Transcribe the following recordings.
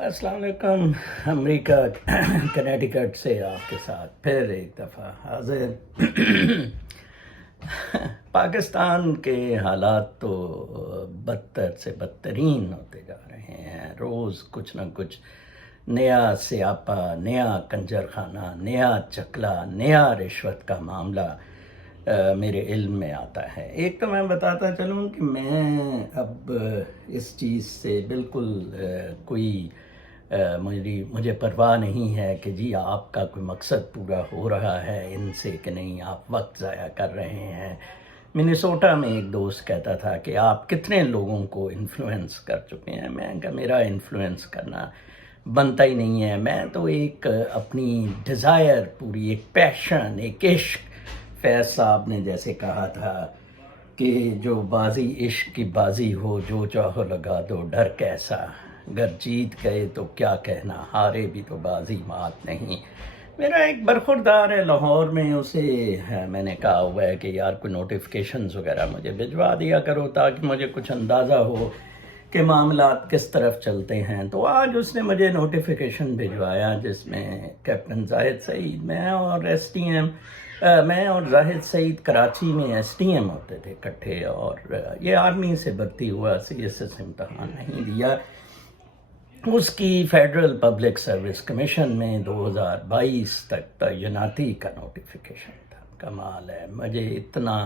السلام علیکم۔ امریکہ کنیٹیکٹ سے آپ کے ساتھ پھر ایک دفعہ حاضر۔ پاکستان کے حالات تو بدتر سے بدترین ہوتے جا رہے ہیں، روز کچھ نہ کچھ نیا سیاپا، نیا کنجر خانہ، نیا چکلا، نیا رشوت کا معاملہ میرے علم میں آتا ہے۔ ایک تو میں بتاتا چلوں کہ میں اب اس چیز سے بالکل کوئی مجھے پرواہ نہیں ہے کہ جی آپ کا کوئی مقصد پورا ہو رہا ہے ان سے کہ نہیں، آپ وقت ضائع کر رہے ہیں۔ منیسوٹا میں ایک دوست کہتا تھا کہ آپ کتنے لوگوں کو انفلوئنس کر چکے ہیں۔ میں کہا میرا انفلوئنس کرنا بنتا ہی نہیں ہے، میں تو ایک اپنی ڈیزائر، پوری ایک پیشن، ایک عشق، فیض صاحب نے جیسے کہا تھا کہ جو بازی عشق کی بازی ہو، جو چاہو لگا دو ڈر کیسا، گر جیت گئے تو کیا کہنا، ہارے بھی تو بازی مات نہیں۔ میرا ایک برخوردار ہے لاہور میں، اسے میں نے کہا ہوا ہے کہ یار کوئی نوٹیفیکیشنز وغیرہ مجھے بھجوا دیا کرو تاکہ مجھے کچھ اندازہ ہو کہ معاملات کس طرف چلتے ہیں۔ تو آج اس نے مجھے نوٹیفیکیشن بھجوایا جس میں کیپٹن زاہد سعید، میں اور زاہد سعید کراچی میں ایس ٹی ایم ہوتے تھے اکٹھے، اور یہ آرمی سے بھرتی ہوا، سی ایس ایس امتحان نہیں دیا، اس کی فیڈرل پبلک سروس کمیشن میں 2022 تک تعیناتی کا نوٹیفیکیشن تھا۔ کمال ہے، مجھے اتنا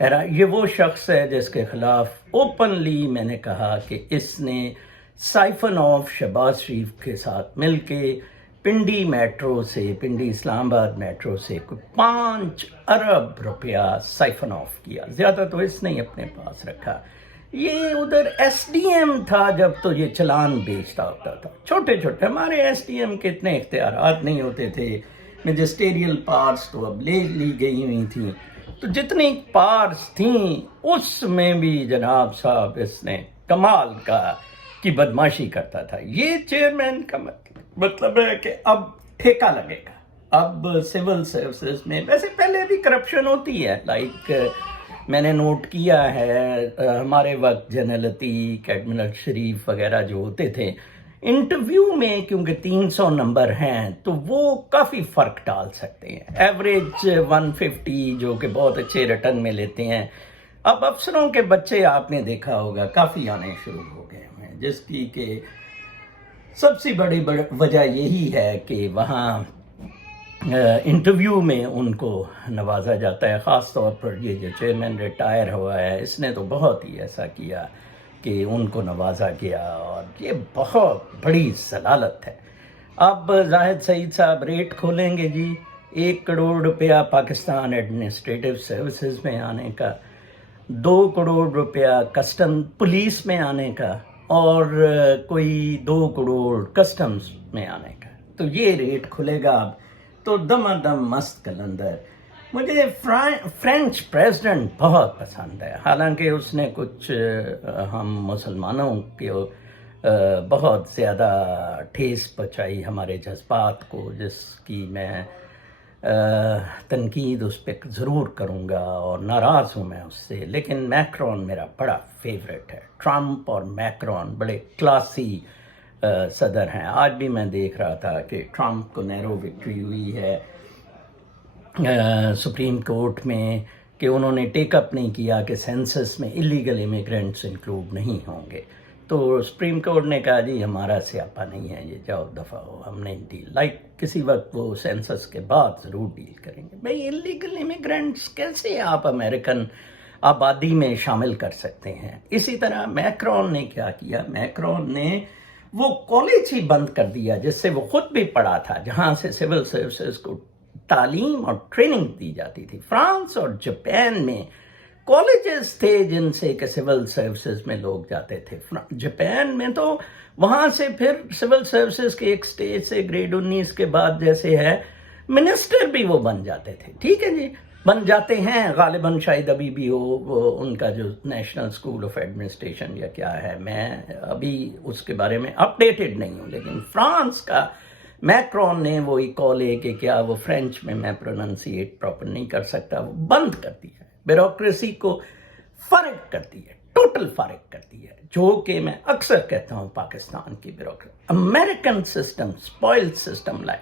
حیران، یہ وہ شخص ہے جس کے خلاف اوپنلی میں نے کہا کہ اس نے سائفن آف شہباز شریف کے ساتھ مل کے پنڈی میٹرو سے، پنڈی اسلام آباد میٹرو سے کوئی 5 ارب روپیہ سائفن آف کیا، زیادہ تو اس نے اپنے پاس رکھا۔ یہ ادھر ایس ڈی ایم تھا جب تو یہ چلان بیچتا ہوتا تھا، چھوٹے چھوٹے، ہمارے ایس ڈی ایم کے اتنے اختیارات نہیں ہوتے تھے، میجسٹیریل پارس تو اب لے لی گئی ہوئی تھیں، تو جتنی پارس تھیں اس میں بھی جناب صاحب اس نے کمال کی بدماشی کرتا تھا۔ یہ چیئرمین کا مطلب ہے کہ اب ٹھیکہ لگے گا، اب سول سروسز میں ویسے پہلے بھی کرپشن ہوتی ہے، لائک میں نے نوٹ کیا ہے ہمارے وقت جنرل عتیق، ایڈمرل شریف وغیرہ جو ہوتے تھے، انٹرویو میں کیونکہ 300 نمبر ہیں تو وہ کافی فرق ڈال سکتے ہیں، ایوریج 150 جو کہ بہت اچھے ریٹرن میں لیتے ہیں۔ اب افسروں کے بچے آپ نے دیکھا ہوگا کافی آنے شروع ہو گئے ہیں، جس کی کہ سب سے بڑی وجہ یہی ہے کہ وہاں انٹرویو میں ان کو نوازا جاتا ہے، خاص طور پر یہ جو چیئرمین ریٹائر ہوا ہے اس نے تو بہت ہی ایسا کیا کہ ان کو نوازا گیا، اور یہ بہت بڑی ضلالت ہے۔ اب زاہد سعید صاحب ریٹ کھولیں گے جی 1 کروڑ روپیہ پاکستان ایڈمنسٹریٹو سروسز میں آنے کا، 2 کروڑ روپیہ کسٹم پولیس میں آنے کا، اور کوئی 2 کروڑ کسٹمز میں آنے کا، تو یہ ریٹ کھلے گا اب تو دم مست کلندر۔ مجھے فرینچ پریزیڈنٹ بہت پسند ہے، حالانکہ اس نے کچھ ہم مسلمانوں کے بہت زیادہ ٹھیس پہنچائی ہمارے جذبات کو، جس کی میں تنقید اس پہ ضرور کروں گا اور ناراض ہوں میں اس سے، لیکن میکرون میرا بڑا فیوریٹ ہے۔ ٹرمپ اور میکرون بڑے کلاسی صدر ہیں۔ آج بھی میں دیکھ رہا تھا کہ ٹرمپ کو نیرو وکٹری ہوئی ہے سپریم کورٹ میں کہ انہوں نے ٹیک اپ نہیں کیا کہ سینسس میں اللیگل امیگرینٹس انکلوڈ نہیں ہوں گے، تو سپریم کورٹ نے کہا جی ہمارا سیاپا نہیں ہے، یہ جاؤ دفعہ ہو، ہم نہیں ڈیل، کسی وقت وہ سینسس کے بعد ضرور ڈیل کریں گے۔ بھئی اللیگل امیگرینٹس کیسے آپ امریکن آبادی میں شامل کر سکتے ہیں؟ اسی طرح میکرون نے کیا کیا، میکرون نے وہ کالج ہی بند کر دیا جس سے وہ خود بھی پڑھا تھا، جہاں سے سول سروسز کو تعلیم اور ٹریننگ دی جاتی تھی۔ فرانس اور جاپان میں کالجز تھے جن سے کہ سول سروسز میں لوگ جاتے تھے۔ جاپان میں تو وہاں سے پھر سول سروسز کے ایک سٹیج سے گریڈ 19 کے بعد جیسے ہے منسٹر بھی وہ بن جاتے تھے، ٹھیک ہے جی، بن جاتے ہیں، غالباً شاید ابھی بھی ہو وہ ان کا جو نیشنل اسکول آف ایڈمنسٹریشن یا کیا ہے، میں ابھی اس کے بارے میں اپڈیٹڈ نہیں ہوں، لیکن فرانس کا میکرون نے وہی کالے کہ کیا وہ فرینچ میں پروننسیٹ پراپر نہیں کر سکتا، وہ بند کر دیا ہے، بیوروکریسی کو فرق کر دی ہے، ٹوٹل فارغ کر دی ہے، جو کہ میں اکثر کہتا ہوں پاکستان کی bureaucracy American system spoil system لائے،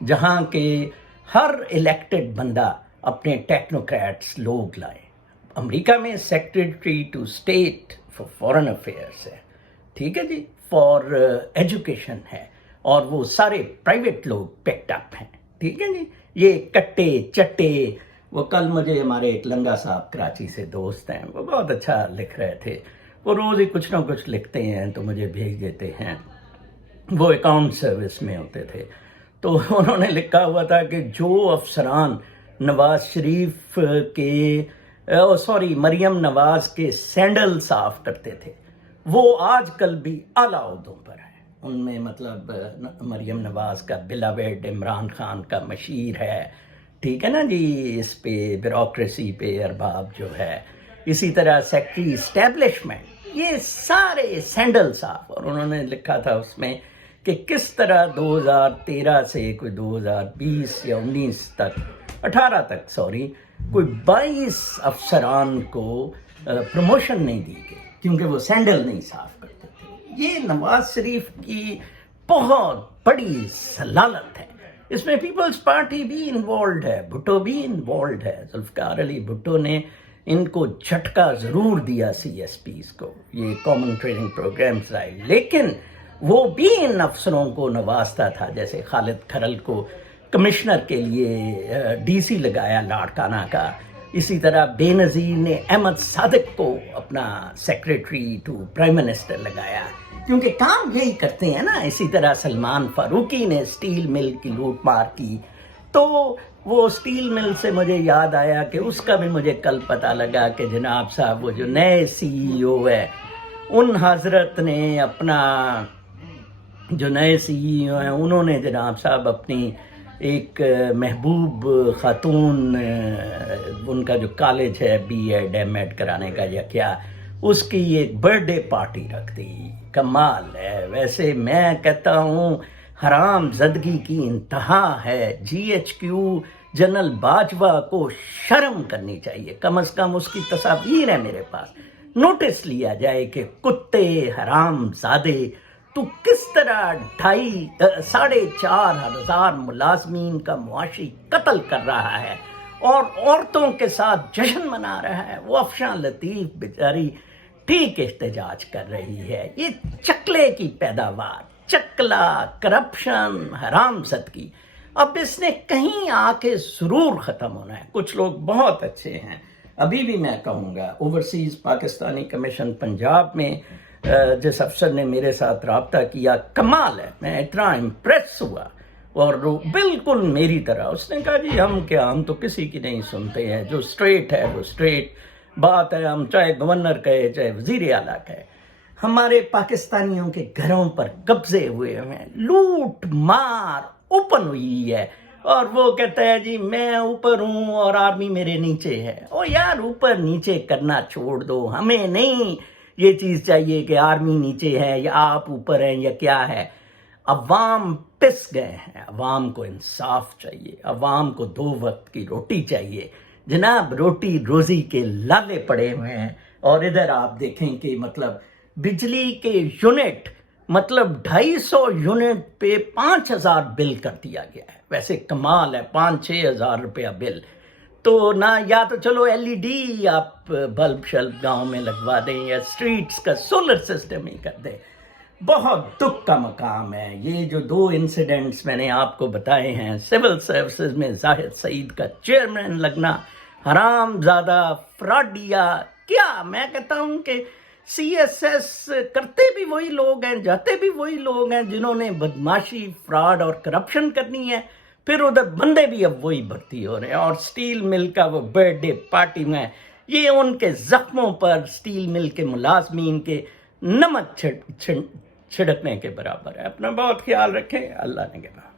جہاں کہ ہر الیکٹڈ بندہ اپنے ٹیکنوکریٹس لوگ لائے۔ امریکہ میں secretary to state for foreign affairs ہے، ٹھیک ہے جی، فار ایجوکیشن ہے، اور وہ سارے پرائیویٹ لوگ پیکڈ اپ ہیں، ٹھیک ہے جی۔ یہ کٹے چٹے، وہ کل مجھے ہمارے ایک لنگا صاحب کراچی سے دوست ہیں، وہ بہت اچھا لکھ رہے تھے، وہ روز ہی کچھ نہ کچھ لکھتے ہیں تو مجھے بھیج دیتے ہیں، وہ اکاؤنٹ سروس میں ہوتے تھے، تو انہوں نے لکھا ہوا تھا کہ جو افسران نواز شریف کے مریم نواز کے سینڈل صاف کرتے تھے وہ آج کل بھی اعلیٰ عہدوں پر ہیں۔ ان میں مطلب مریم نواز کا بلاویڈ عمران خان کا مشیر ہے، ٹھیک ہے نا جی، اس پہ بیوروکریسی پہ ارباب جو ہے، اسی طرح سیکٹری اسٹیبلشمنٹ، یہ سارے سینڈل صاف۔ اور انہوں نے لکھا تھا اس میں کہ کس طرح 2013 سے کوئی 2020 یا 18 تک کوئی 22 افسران کو پروموشن نہیں دی گئی کیونکہ وہ سینڈل نہیں صاف کرتے تھے۔ یہ نواز شریف کی بہت بڑی ضلالت ہے، اس میں پیپلز پارٹی بھی انوالوڈ ہے، بھٹو بھی انوالوڈ ہے، ذوالفقار علی بھٹو نے ان کو جھٹکا ضرور دیا سی ایس پیز کو، یہ کامن ٹریننگ پروگرامز لائے، لیکن وہ بھی ان افسروں کو نوازتا تھا، جیسے خالد کھرل کو کمشنر کے لیے ڈی سی لگایا لاڑکانہ کا، اسی طرح بے نظیر نے احمد صادق کو اپنا سیکریٹری ٹو پرائم منسٹر لگایا، کیونکہ کام یہی کرتے ہیں نا۔ اسی طرح سلمان فاروقی نے اسٹیل مل کی لوٹ مار کی، تو وہ اسٹیل مل سے مجھے یاد آیا کہ اس کا بھی مجھے کل پتہ لگا کہ جناب صاحب وہ جو نئے سی ای او ہے، ان حضرت نے اپنا جو نئے سی ای او ہیں انہوں نے جناب صاحب اپنی ایک محبوب خاتون، ان کا جو کالج ہے بی ایڈ ایم ایڈ کرانے کا یا کیا، اس کی ایک برتھ ڈے پارٹی رکھ دی۔ کمال ہے۔ ویسے میں کہتا ہوں حرام زدگی کی انتہا ہے، G H Q general Bajwa کو شرم کرنی چاہیے، کم از کم اس کی تصاویر ہے میرے پاس، نوٹس لیا جائے کہ کتے حرام زادے تو کس طرح 4,500 ملازمین کا معاشی قتل کر رہا ہے اور عورتوں کے ساتھ جشن منا رہا ہے۔ وہ افشاں لطیف بیچاری ٹھیک احتجاج کر رہی ہے۔ یہ چکلے کی پیداوار، چکلا، کرپشن، حرام زدگی، اب اس نے کہیں آ کے ضرور ختم ہونا ہے۔ کچھ لوگ بہت اچھے ہیں، ابھی بھی میں کہوں گا اوورسیز پاکستانی کمیشن پنجاب میں جس افسر نے میرے ساتھ رابطہ کیا، کمال ہے، میں اتنا امپریس ہوا، اور بالکل میری طرح اس نے کہا جی ہم تو کسی کی نہیں سنتے ہیں، جو اسٹریٹ ہے وہ اسٹریٹ بات ہے، ہم چاہے گورنر کہے چاہے وزیر اعلیٰ کہے۔ ہمارے پاکستانیوں کے گھروں پر قبضے ہوئے ہیں، لوٹ مار اوپن ہوئی ہے، اور وہ کہتا ہے جی میں اوپر ہوں اور آرمی میرے نیچے ہے۔ او یار اوپر نیچے کرنا چھوڑ دو، ہمیں نہیں یہ چیز چاہیے کہ آرمی نیچے ہے یا آپ اوپر ہیں یا کیا ہے۔ عوام پس گئے ہیں، عوام کو انصاف چاہیے، عوام کو 2 وقت کی روٹی چاہیے۔ جناب روٹی روزی کے لالے پڑے ہوئے ہیں، اور ادھر آپ دیکھیں کہ مطلب بجلی کے یونٹ، مطلب 250 یونٹ پہ 5,000 بل کر دیا گیا ہے۔ ویسے کمال ہے، 5-6 ہزار روپیہ بل تو نہ، یا تو چلو ایل ای ڈی آپ بلب شلب گاؤں میں لگوا دیں یا اسٹریٹس کا سولر سسٹم ہی کر دیں۔ بہت دکھ کا مقام ہے یہ جو 2 انسیڈنٹس میں نے آپ کو بتائے ہیں، سول سروسز میں زاہد سعید کا چیئرمین لگنا، حرام زادہ فراڈیا، کیا میں کہتا ہوں کہ سی ایس ایس کرتے بھی وہی لوگ ہیں، جاتے بھی وہی لوگ ہیں جنہوں نے بدماشی، فراڈ اور کرپشن کرنی ہے، پھر ادھر بندے بھی اب وہی بھرتی ہو رہے ہیں۔ اور اسٹیل مل کا وہ برتھ ڈے پارٹی میں یہ ان کے زخموں پر اسٹیل مل کے ملازمین کے نمک چھڑکنے کے برابر ہے۔ اپنا بہت خیال رکھیں، اللہ نگہبان۔